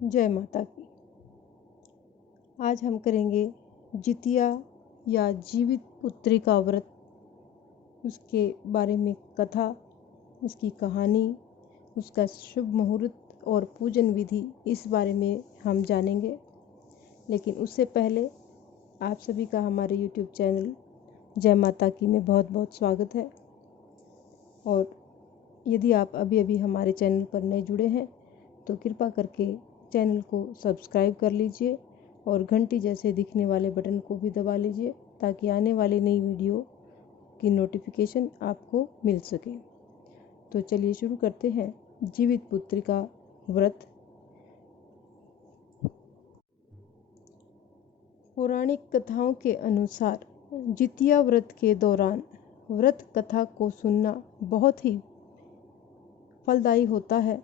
जय माता की। आज हम करेंगे जितिया या जीवित पुत्री का व्रत, उसके बारे में कथा, उसकी कहानी, उसका शुभ मुहूर्त और पूजन विधि, इस बारे में हम जानेंगे। लेकिन उससे पहले आप सभी का हमारे YouTube चैनल जय माता की में बहुत बहुत स्वागत है। और यदि आप अभी अभी हमारे चैनल पर नए जुड़े हैं तो कृपा करके चैनल को सब्सक्राइब कर लीजिए और घंटी जैसे दिखने वाले बटन को भी दबा लीजिए ताकि आने वाली नई वीडियो की नोटिफिकेशन आपको मिल सके। तो चलिए शुरू करते हैं जीवित पुत्री का व्रत। पौराणिक कथाओं के अनुसार जितिया व्रत के दौरान व्रत कथा को सुनना बहुत ही फलदायी होता है।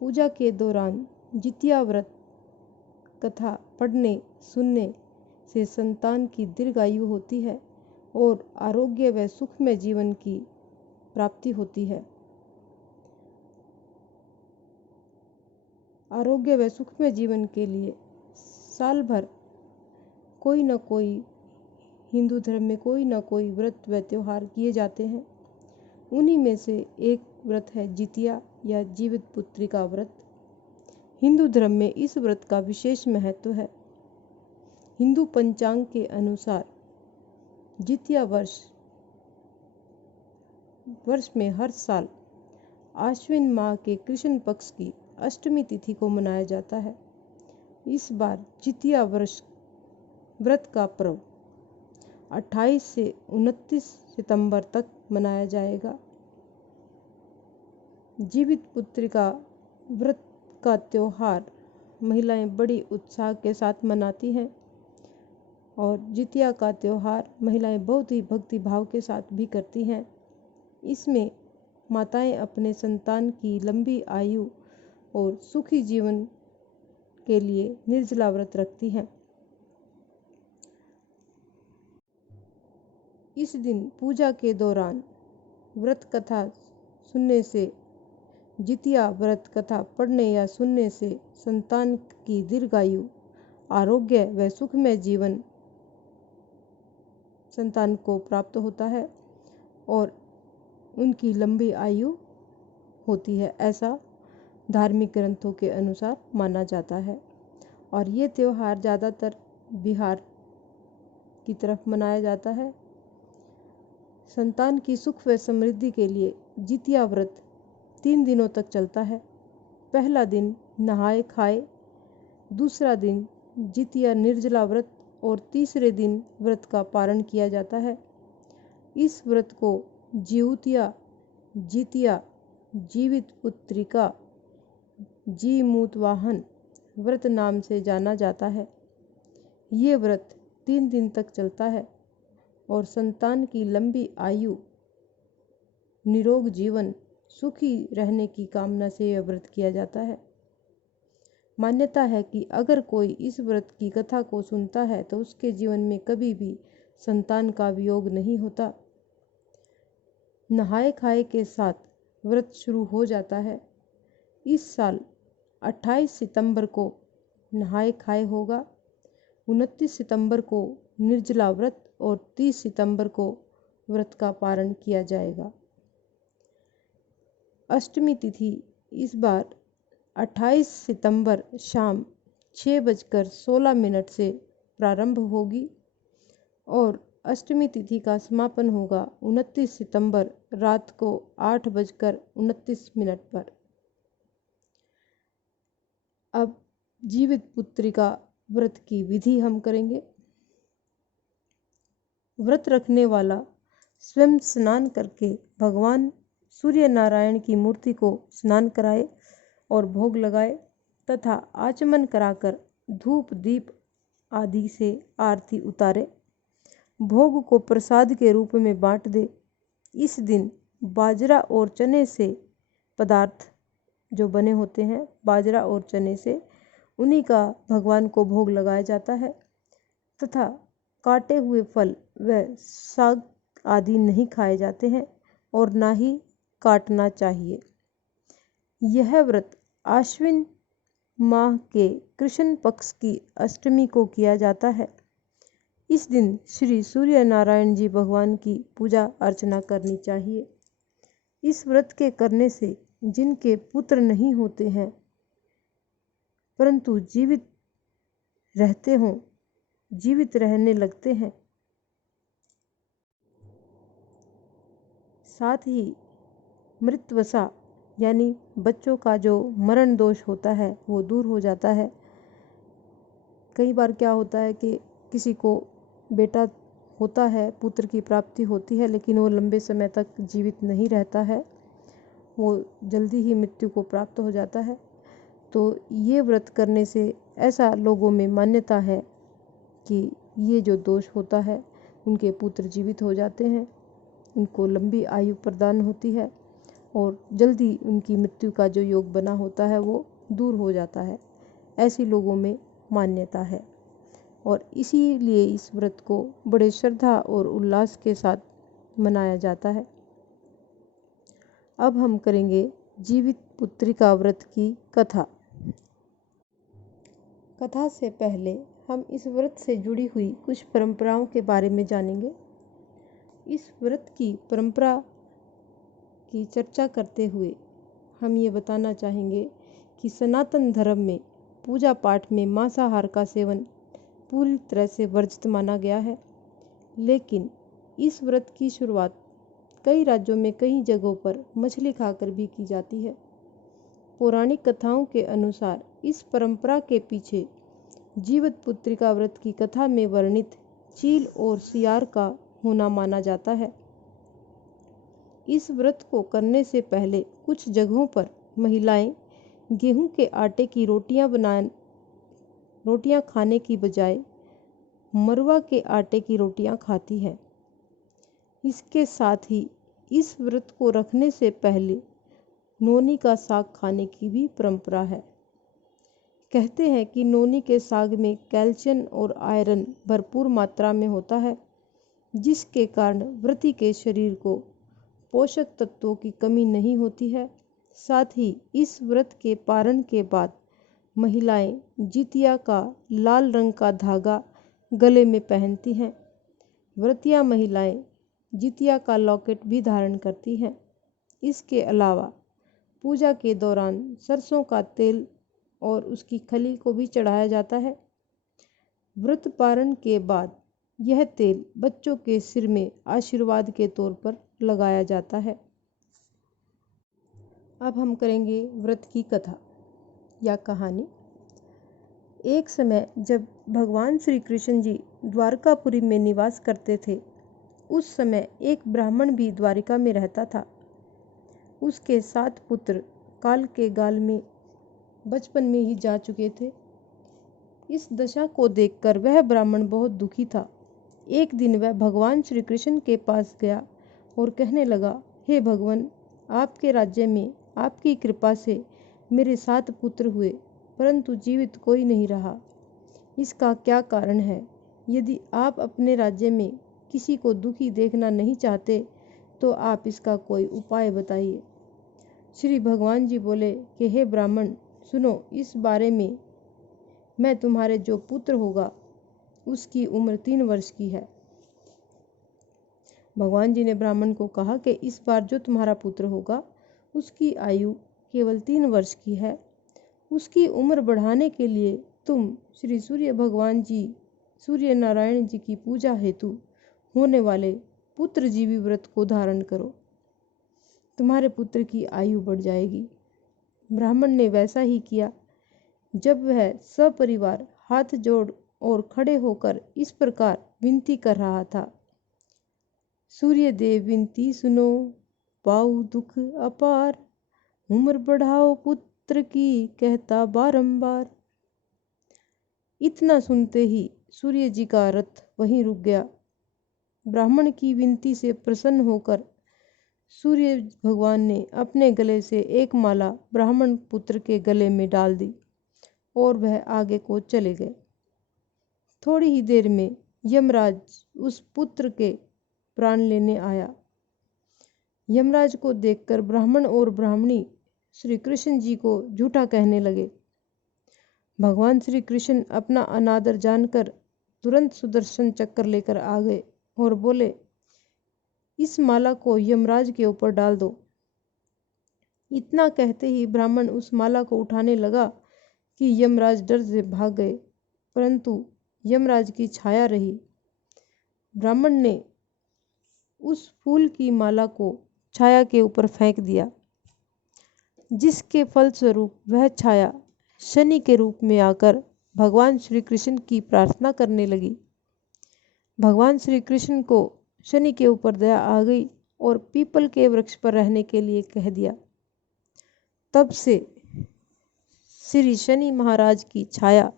पूजा के दौरान जितिया व्रत कथा पढ़ने सुनने से संतान की दीर्घायु होती है और आरोग्य व सुखमय जीवन की प्राप्ति होती है। आरोग्य व सुखमय जीवन के लिए साल भर कोई न कोई हिंदू धर्म में कोई न कोई व्रत व त्योहार किए जाते हैं। उन्हीं में से एक व्रत है जितिया या जीवित पुत्री का व्रत। हिंदू धर्म में इस व्रत का विशेष महत्व है। हिंदू पंचांग के अनुसार जितिया वर्ष में हर साल आश्विन माह के कृष्ण पक्ष की अष्टमी तिथि को मनाया जाता है। इस बार जितिया व्रत का पर्व 28 से 29 सितंबर तक मनाया जाएगा। जीवित पुत्री का व्रत का त्योहार महिलाएं बड़ी उत्साह के साथ मनाती हैं और जितिया का त्योहार महिलाएं बहुत ही भक्ति भाव के साथ भी करती हैं। इसमें माताएं अपने संतान की लंबी आयु और सुखी जीवन के लिए निर्जला व्रत रखती हैं। इस दिन पूजा के दौरान व्रत कथा सुनने से, जितिया व्रत कथा पढ़ने या सुनने से संतान की दीर्घायु, आरोग्य व सुखमय जीवन संतान को प्राप्त होता है और उनकी लंबी आयु होती है, ऐसा धार्मिक ग्रंथों के अनुसार माना जाता है। और ये त्योहार ज़्यादातर बिहार की तरफ मनाया जाता है। संतान की सुख व समृद्धि के लिए जितिया व्रत 3 दिनों तक चलता है। पहला दिन नहाए खाए, दूसरा दिन जितिया निर्जला व्रत और तीसरे दिन व्रत का पारण किया जाता है। इस व्रत को जितिया जीवित पुत्रिका जीमूतवाहन व्रत नाम से जाना जाता है। ये व्रत 3 दिन तक चलता है और संतान की लंबी आयु, निरोग जीवन, सुखी रहने की कामना से यह व्रत किया जाता है। मान्यता है कि अगर कोई इस व्रत की कथा को सुनता है तो उसके जीवन में कभी भी संतान का वियोग नहीं होता। नहाए खाए के साथ व्रत शुरू हो जाता है। इस साल 28 सितंबर को नहाए खाए होगा, 29 सितंबर को निर्जला व्रत और 30 सितंबर को व्रत का पारण किया जाएगा। अष्टमी तिथि इस बार 28 सितंबर शाम 6:16 से प्रारंभ होगी और अष्टमी तिथि का समापन होगा 29 सितंबर रात को 8:29 पर। अब जीवित पुत्री का व्रत की विधि हम करेंगे। व्रत रखने वाला स्वयं स्नान करके भगवान सूर्य नारायण की मूर्ति को स्नान कराए और भोग लगाए तथा आचमन कराकर धूप दीप आदि से आरती उतारे। भोग को प्रसाद के रूप में बांट दे। इस दिन बाजरा और चने से पदार्थ जो बने होते हैं, बाजरा और चने से, उन्हीं का भगवान को भोग लगाया जाता है तथा काटे हुए फल व साग आदि नहीं खाए जाते हैं और ना ही काटना चाहिए। यह व्रत आश्विन माह के कृष्ण पक्ष की अष्टमी को किया जाता है। इस दिन श्री सूर्य नारायण जी भगवान की पूजा अर्चना करनी चाहिए। इस व्रत के करने से जिनके पुत्र नहीं होते हैं परंतु जीवित रहने लगते हैं, साथ ही मृत्युवशा यानी बच्चों का जो मरण दोष होता है वो दूर हो जाता है। कई बार क्या होता है कि किसी को बेटा होता है, पुत्र की प्राप्ति होती है, लेकिन वो लंबे समय तक जीवित नहीं रहता है, वो जल्दी ही मृत्यु को प्राप्त हो जाता है। तो ये व्रत करने से ऐसा लोगों में मान्यता है कि ये जो दोष होता है उनके पुत्र जीवित हो जाते हैं, उनको लंबी आयु प्रदान होती है और जल्दी उनकी मृत्यु का जो योग बना होता है वो दूर हो जाता है। ऐसी लोगों में मान्यता है और इसीलिए इस व्रत को बड़े श्रद्धा और उल्लास के साथ मनाया जाता है। अब हम करेंगे जीवित पुत्रिका व्रत की कथा। कथा से पहले हम इस व्रत से जुड़ी हुई कुछ परंपराओं के बारे में जानेंगे। इस व्रत की परंपरा की चर्चा करते हुए हम ये बताना चाहेंगे कि सनातन धर्म में पूजा पाठ में मांसाहार का सेवन पूरी तरह से वर्जित माना गया है, लेकिन इस व्रत की शुरुआत कई राज्यों में कई जगहों पर मछली खाकर भी की जाती है। पौराणिक कथाओं के अनुसार इस परंपरा के पीछे जीवित पुत्रिका व्रत की कथा में वर्णित चील और सियार का होना माना जाता है। इस व्रत को करने से पहले कुछ जगहों पर महिलाएं गेहूं के आटे की रोटियां खाने की बजाय मरुआ के आटे की रोटियां खाती हैं। इसके साथ ही इस व्रत को रखने से पहले नोनी का साग खाने की भी परंपरा है। कहते हैं कि नोनी के साग में कैल्शियम और आयरन भरपूर मात्रा में होता है, जिसके कारण व्रती के शरीर को पोषक तत्वों की कमी नहीं होती है। साथ ही इस व्रत के पारण के बाद महिलाएं जितिया का लाल रंग का धागा गले में पहनती हैं। व्रतिया महिलाएं जितिया का लॉकेट भी धारण करती हैं। इसके अलावा पूजा के दौरान सरसों का तेल और उसकी खली को भी चढ़ाया जाता है। व्रत पारण के बाद यह तेल बच्चों के सिर में आशीर्वाद के तौर पर लगाया जाता है। अब हम करेंगे व्रत की कथा या कहानी। एक समय जब भगवान श्री कृष्ण जी द्वारकापुरी में निवास करते थे, उस समय एक ब्राह्मण भी द्वारिका में रहता था। उसके 7 पुत्र काल के गाल में बचपन में ही जा चुके थे। इस दशा को देखकर वह ब्राह्मण बहुत दुखी था। एक दिन वह भगवान श्री कृष्ण के पास गया और कहने लगा, हे भगवान, आपके राज्य में आपकी कृपा से मेरे 7 पुत्र हुए, परंतु जीवित कोई नहीं रहा। इसका क्या कारण है? यदि आप अपने राज्य में किसी को दुखी देखना नहीं चाहते तो आप इसका कोई उपाय बताइए। श्री भगवान जी बोले कि हे ब्राह्मण, सुनो, इस बारे में मैं तुम्हारे जो पुत्र होगा उसकी उम्र 3 वर्ष की है। भगवान जी ने ब्राह्मण को कहा कि इस बार जो तुम्हारा पुत्र होगा उसकी आयु केवल 3 वर्ष की है। उसकी उम्र बढ़ाने के लिए तुम श्री सूर्य भगवान जी, सूर्य नारायण जी की पूजा हेतु होने वाले पुत्रजीवी व्रत को धारण करो। तुम्हारे पुत्र की आयु बढ़ जाएगी। ब्राह्मण ने वैसा ही किया। जब वह सपरिवार हाथ जोड़ और खड़े होकर इस प्रकार विनती कर रहा था, सूर्य देव विनती सुनो, पाऊ दुख अपार, उम्र बढ़ाओ पुत्र की कहता बारंबार। इतना सुनते ही सूर्य जी का रथ वहीं रुक गया। ब्राह्मण की विनती से प्रसन्न होकर सूर्य भगवान ने अपने गले से एक माला ब्राह्मण पुत्र के गले में डाल दी और वह आगे को चले गए। थोड़ी ही देर में यमराज उस पुत्र के प्राण लेने आया। यमराज को देखकर ब्राह्मण और ब्राह्मणी श्री कृष्ण जी को झूठा कहने लगे। भगवान श्री कृष्ण अपना अनादर जानकर तुरंत सुदर्शन चक्र लेकर आ गए और बोले, इस माला को यमराज के ऊपर डाल दो। इतना कहते ही ब्राह्मण उस माला को उठाने लगा कि यमराज डर से भाग गए, परंतु यमराज की छाया रही। ब्राह्मण ने उस फूल की माला को छाया के ऊपर फेंक दिया, जिसके फलस्वरूप वह छाया शनि के रूप में आकर भगवान श्री कृष्ण की प्रार्थना करने लगी। भगवान श्री कृष्ण को शनि के ऊपर दया आ गई और पीपल के वृक्ष पर रहने के लिए कह दिया। तब से श्री शनि महाराज की छाया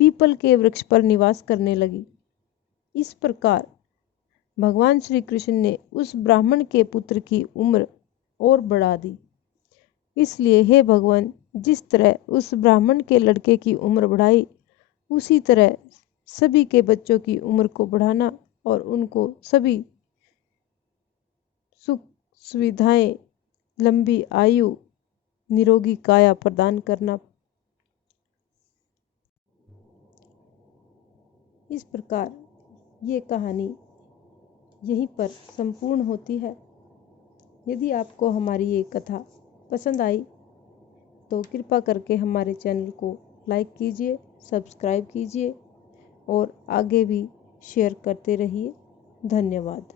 पीपल के वृक्ष पर निवास करने लगी। इस प्रकार भगवान श्री कृष्ण ने उस ब्राह्मण के पुत्र की उम्र और बढ़ा दी। इसलिए हे भगवान, जिस तरह उस ब्राह्मण के लड़के की उम्र बढ़ाई, उसी तरह सभी के बच्चों की उम्र को बढ़ाना और उनको सभी सुख सुविधाएं, लंबी आयु, निरोगी काया प्रदान करना। इस प्रकार ये कहानी यहीं पर संपूर्ण होती है। यदि आपको हमारी ये कथा पसंद आई तो कृपा करके हमारे चैनल को लाइक कीजिए, सब्सक्राइब कीजिए और आगे भी शेयर करते रहिए। धन्यवाद।